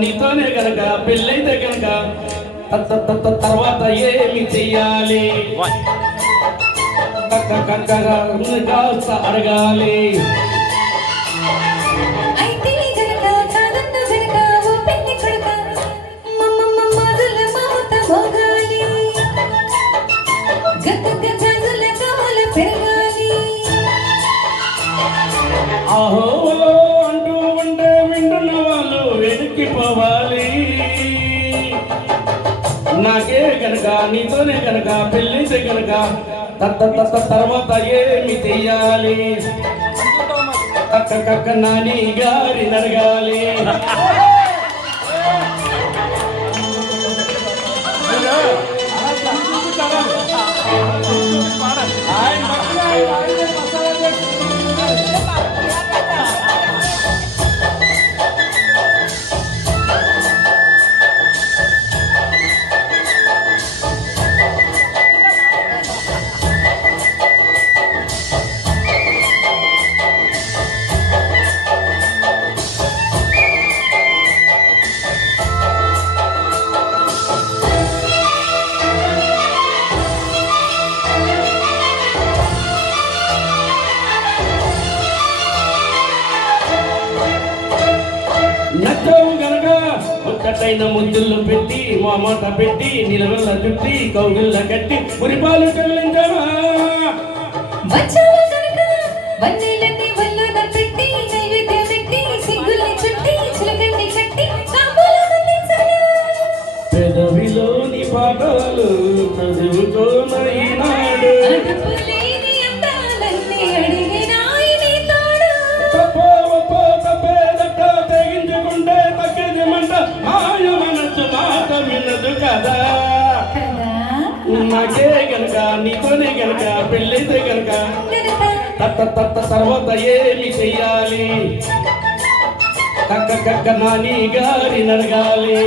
నీతోనే గనక పెళ్ళైతే గనక తర్వాత ఏమి చెయ్యాలి కాస్త అడగాలి ఆహో అంటూ ఉంటే వింటున్న వాళ్ళు వెనక్కిపోవాలి నాకే గనక నీతోనే గనక పెళ్ళైతే గనక తర్వాత ఏమి చెయ్యాలి కక్క నాని గారి నడగాలి నచ్చవు గనక ఒక్కటైన ముద్దులు పెట్టి మా మాట పెట్టి నిలవెల్ల చుట్టి కౌగిళ్ళ కట్టి పురిపాలు చెల్లించవా పెదవిలోని పాటలు చదువుకోనైనాడు కదా నాకే గనక నీతోనే గనక పెళ్ళైతే గనక తర్వాత ఏమి చెయ్యాలి కక్క నాని గారి నడగాలి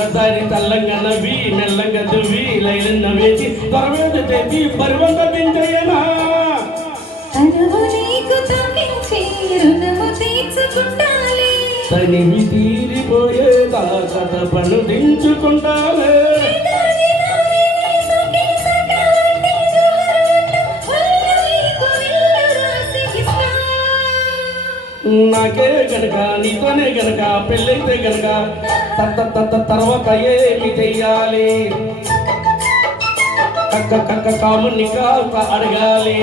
ఒక్కసారి చల్లంగా నవ్వి మెల్లంగా దువ్వి లైలన్న వేసి పర్వేద చేసి పర్వంత దించయ్యనా తనివి తీరిపోయేదా కథ పను దించుకుంటాలే నాకే గనక నీతోనే గనక పెళ్ళైతే గనక తర్వాత ఏమి చెయ్యాలి కక్క కాముని కాస్త అడగాలి